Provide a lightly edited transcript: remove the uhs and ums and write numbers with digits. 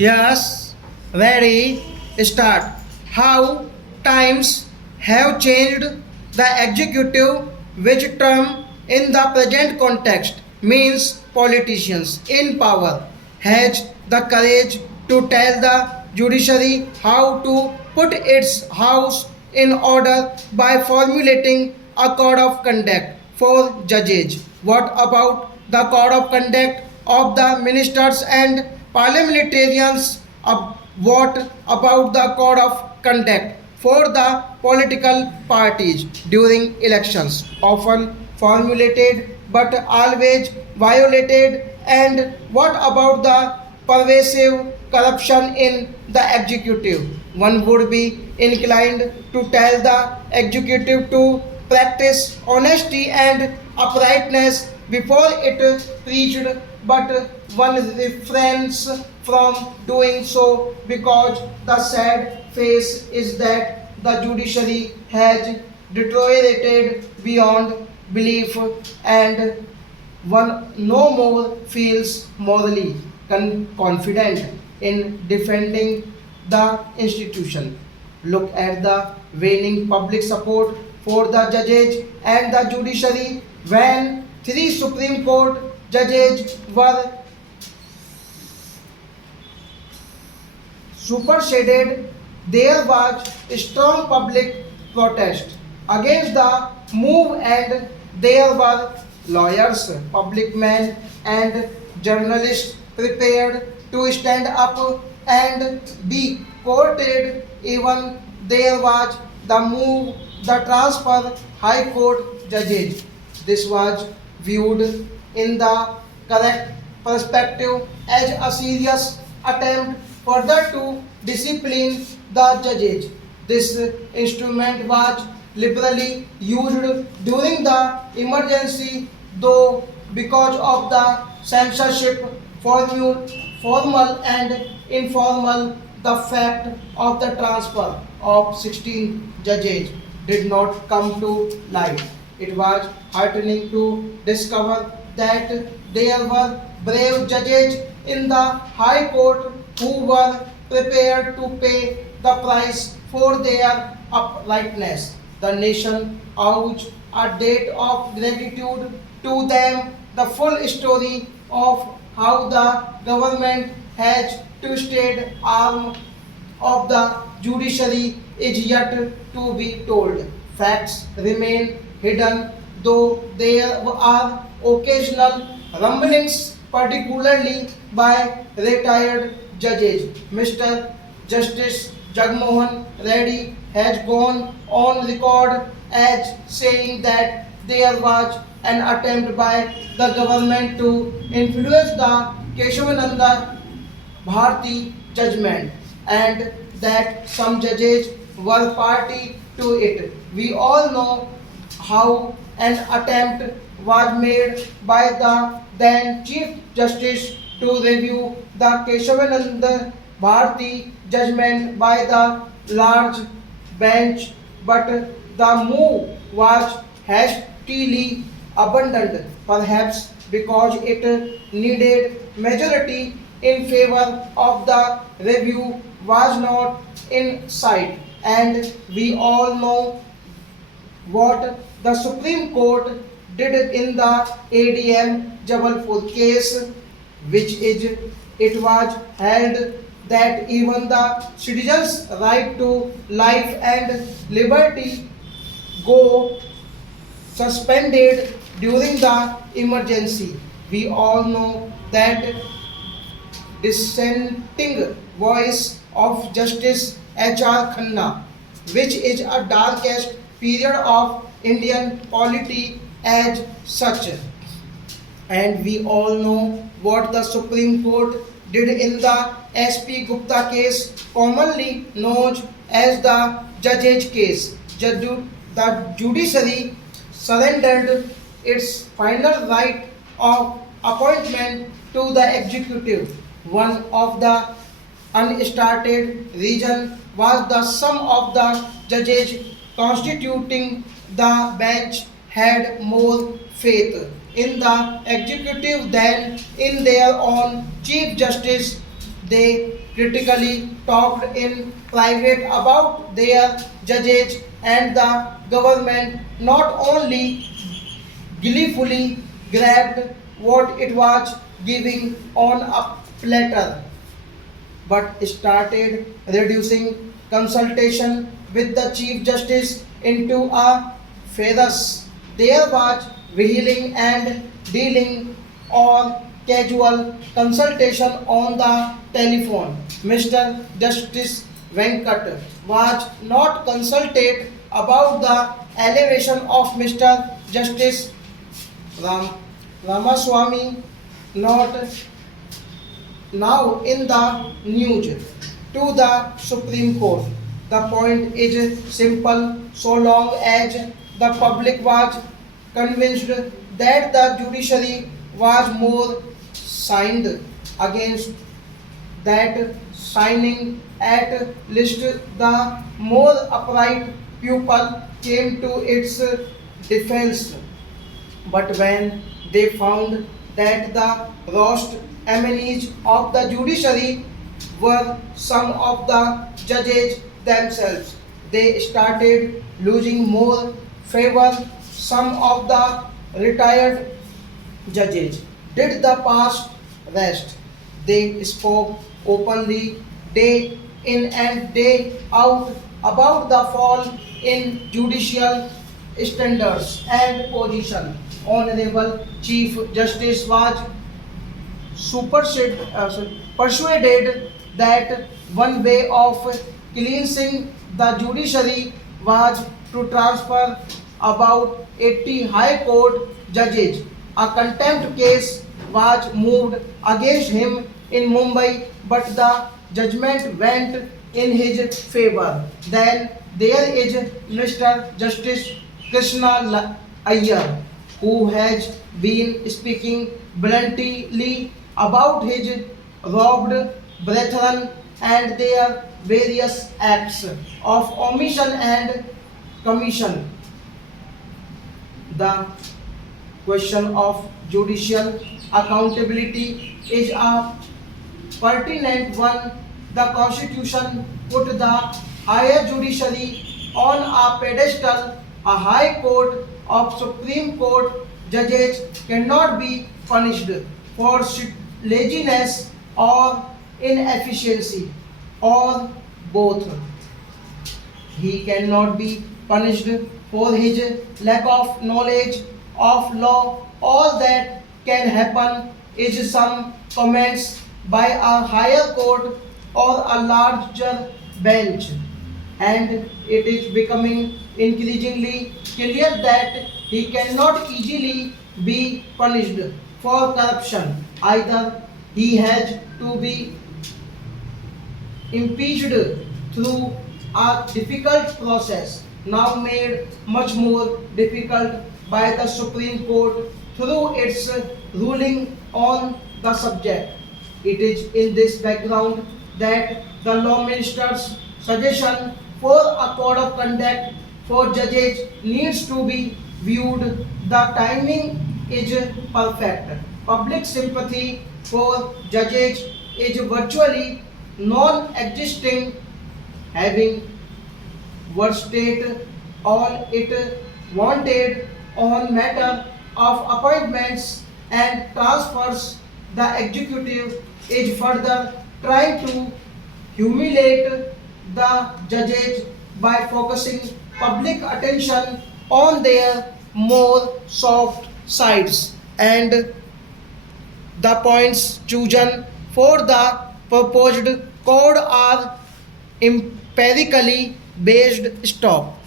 Yes, ready, start. How times have changed the executive, which term in the present context means politicians in power, has the courage to tell the judiciary how to put its house in order by formulating a code of conduct for judges. What about the code of conduct of the ministers and parliamentarians? What about the code of conduct for the political parties during elections? Often formulated but always violated. And what about the pervasive corruption in the executive? One would be inclined to tell the executive to practice honesty and uprightness before it preached, but one refrains from doing so because the sad face is that the judiciary has deteriorated beyond belief, and one no more feels morally confident in defending the institution. Look at the waning public support for the judges and the judiciary when three Supreme Court judges were superseded. There was strong public protest against the move, and there were lawyers, public men, and journalists prepared to stand up and be courted. Even there was the move, the transfer High Court judges. This was viewed in the correct perspective as a serious attempt further to discipline the judges. This instrument was liberally used during the emergency, though because of the censorship, formal and informal, the fact of the transfer of 16 judges did not come to light. It was heartening to discover that there were brave judges in the High Court who were prepared to pay the price for their uprightness. The nation owes a debt of gratitude to them. The full story of how the government has twisted arm of the judiciary is yet to be told. Facts remain hidden, though there are occasional rumblings, particularly by retired judges. Mr. Justice Jagmohan Reddy has gone on record as saying that there was an attempt by the government to influence the Keshavananda Bharati judgment, and that some judges were party to it. We all know how an attempt was made by the then Chief Justice to review the Keshavananda Bharati judgment by the large bench, but the move was hastily abandoned, perhaps because it needed majority in favor of the review was not in sight. And we all know what the Supreme Court did in the ADM Jabalpur case, which is it was held that even the citizens' right to life and liberty go suspended during the emergency. We all know that dissenting voice of Justice H.R. Khanna, which is a darkest period of Indian polity as such. And we all know what the Supreme Court did in the S.P. Gupta case, commonly known as the Judge's case. The judiciary surrendered its final right of appointment to the executive. One of the unstarted reason was the sum of the judges constituting the bench had more faith in the executive than in their own chief justice. They critically talked in private about their judges and the government not only gleefully grabbed what it was giving on a platter but started reducing consultation with the Chief Justice into a farce. There was wheeling and dealing or casual consultation on the telephone. Mr. Justice Venkat was not consulted about the elevation of Mr. Justice Ram, Ramaswamy, not now in the news to the Supreme Court. The point is simple so long as the public was convinced that the judiciary was more signed against that signing at least the more upright pupil came to its defense. But when they found that the roast enemies of the judiciary were some of the judges themselves, they started losing more favor. Some of the retired judges did the past rest. They spoke openly day in and day out about the fall in judicial standards and position. Honorable Chief Justice was persuaded that one way of cleansing the judiciary was to transfer about 80 High Court judges. A contempt case was moved against him in Mumbai, but the judgment went in his favor. Then there is Mr. Justice Krishna Iyer, who has been speaking bluntly about his robbed brethren and their various acts of omission and commission. The question of judicial accountability is a pertinent one. The Constitution put the higher judiciary on a pedestal. A High Court of Supreme Court judges cannot be punished for laziness or inefficiency or both. He cannot be punished for his lack of knowledge of law. All that can happen is some comments by a higher court or a larger bench, and it is becoming increasingly clear that he cannot easily be punished for corruption. Either he has to be impeached through a difficult process, now made much more difficult by the Supreme Court through its ruling on the subject. It is in this background that the Law Minister's suggestion for a code of conduct for judges needs to be viewed. The timing is perfect. Public sympathy for judges is virtually non-existing, having worsted all it wanted on matter of appointments and transfers. The executive is further trying to humiliate the judges by focusing public attention on their more soft sides, and the points chosen for the proposed code are empirically based. Stop.